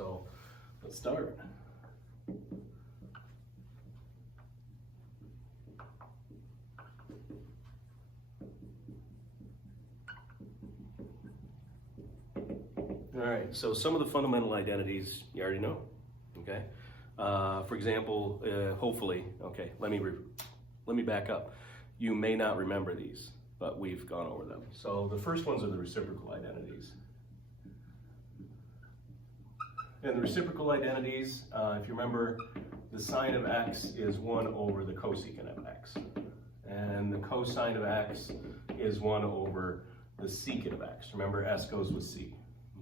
So let's start. All right, so some of the fundamental identities you already know, okay? For example, hopefully, okay, let me back up. You may not remember these, but we've gone over them. So the first ones are the reciprocal identities. And the reciprocal identities, if you remember, the sine of x is 1 over the cosecant of x. And the cosine of x is 1 over the secant of x. Remember, s goes with c.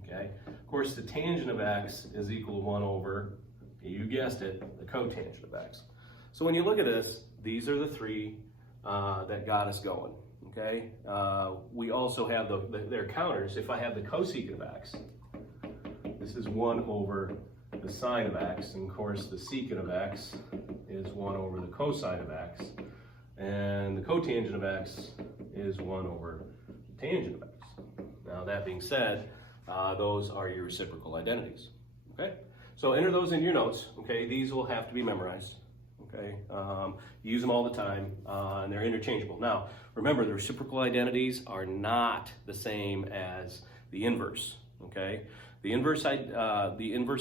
Okay? Of course, the tangent of x is equal to 1 over, you guessed it, the cotangent of x. So when you look at this, these are the three that got us going. Okay? We also have their counters. If I have the cosecant of x, this is 1 over the sine of x, and of course the secant of x is 1 over the cosine of x, and the cotangent of x is 1 over the tangent of x. Now that being said, those are your reciprocal identities. Okay, so enter those in your notes. Okay, these will have to be memorized. Okay, use them all the time, and they're interchangeable. Now remember, the reciprocal identities are not the same as the inverse. Okay. The inverse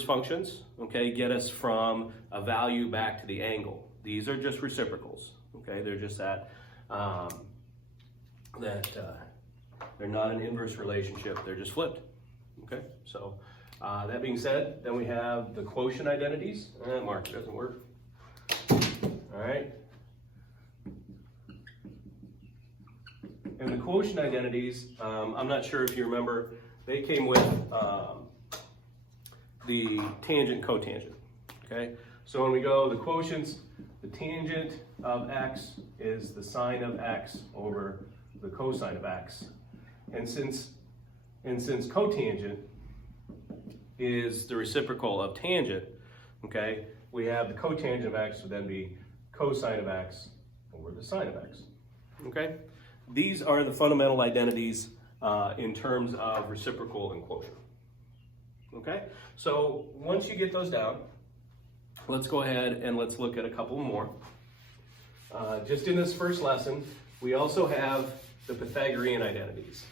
functions, okay, get us from a value back to the angle. These are just reciprocals, okay? They're just that they're not an inverse relationship. They're just flipped, okay? So that being said, then we have the quotient identities. Mark, it doesn't work. All right. And the quotient identities, I'm not sure if you remember, they came with the tangent, cotangent, okay? So when we go the quotients, the tangent of x is the sine of x over the cosine of x. And since cotangent is the reciprocal of tangent, okay, we have the cotangent of x would then be cosine of x over the sine of x, okay? These are the fundamental identities in terms of reciprocal and quotient. Okay, so once you get those down, let's go ahead and let's look at a couple more. Just in this first lesson, we also have the Pythagorean identities.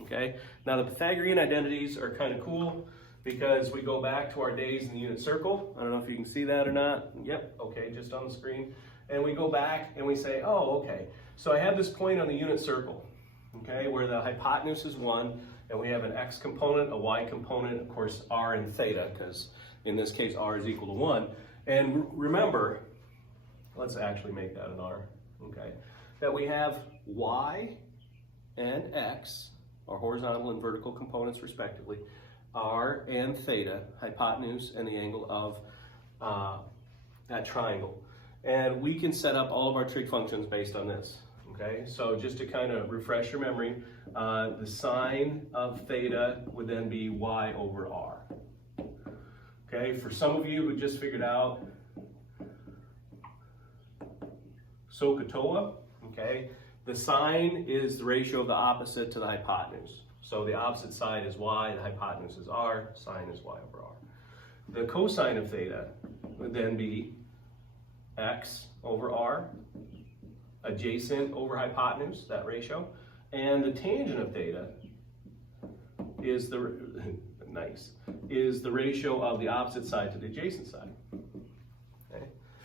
Okay, now the Pythagorean identities are kind of cool because we go back to our days in the unit circle. I don't know if you can see that or not. Yep, okay, just on the screen. And we go back and we say, oh, okay, so I have this point on the unit circle, okay, where the hypotenuse is 1, and we have an x component, a y component, of course, r and theta, because in this case, r is equal to 1. And remember, let's actually make that an r, okay, that we have y and x, our horizontal and vertical components respectively, r and theta, hypotenuse and the angle of that triangle. And we can set up all of our trig functions based on this. Okay, so just to kind of refresh your memory, the sine of theta would then be y over r. Okay, for some of you who just figured out SOHCAHTOA, okay, the sine is the ratio of the opposite to the hypotenuse. So the opposite side is y, the hypotenuse is r, sine is y over r. The cosine of theta would then be x over r, adjacent over hypotenuse, that ratio, and the tangent of theta is the is the ratio of the opposite side to the adjacent side. Okay,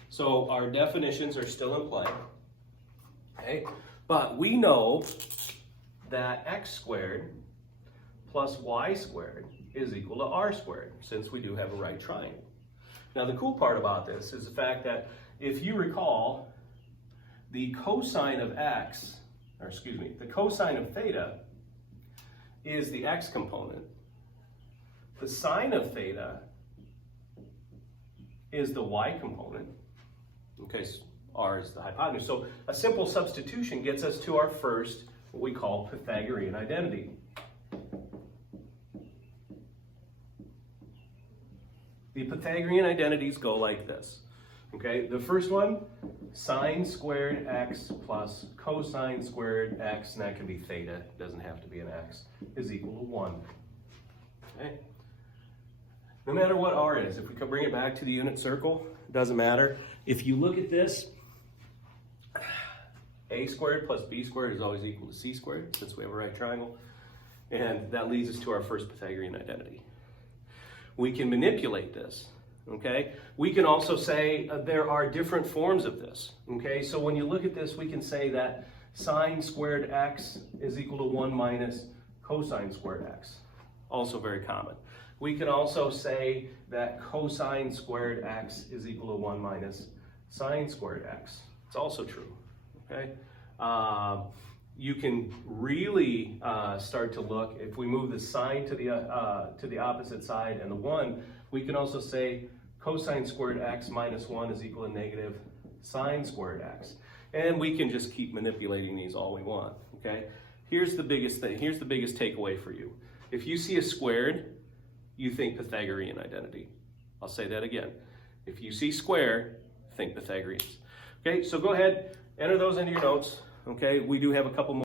so our definitions are still in play. Okay, but we know that x squared plus y squared is equal to r squared, since we do have a right triangle. Now the cool part about this is the fact that if you recall, the cosine of x, or excuse me, the cosine of theta is the x component. The sine of theta is the y component. Okay, so r is the hypotenuse. So a simple substitution gets us to our first, what we call Pythagorean identity. The Pythagorean identities go like this. Okay, the first one, sine squared x plus cosine squared x, and that can be theta, it doesn't have to be an x, is equal to 1. Okay. no matter what R is, if we could bring it back to the unit circle, it doesn't matter. If you look at this, a squared plus b squared is always equal to c squared, since we have a right triangle. And that leads us to our first Pythagorean identity. We can manipulate this, okay? We can also say there are different forms of this, okay? So when you look at this, we can say that sine squared x is equal to 1 minus cosine squared x. Also very common. We can also say that cosine squared x is equal to 1 minus sine squared x. It's also true, okay? You can really start to look, if we move the sine to the opposite side and the 1, we can also say cosine squared x minus 1 is equal to negative sine squared x. And we can just keep manipulating these all we want, okay? Here's the biggest thing, here's the biggest takeaway for you. If you see a squared, you think Pythagorean identity. I'll say that again. If you see square, think Pythagoreans. Okay, so go ahead, enter those into your notes. Okay, we do have a couple more.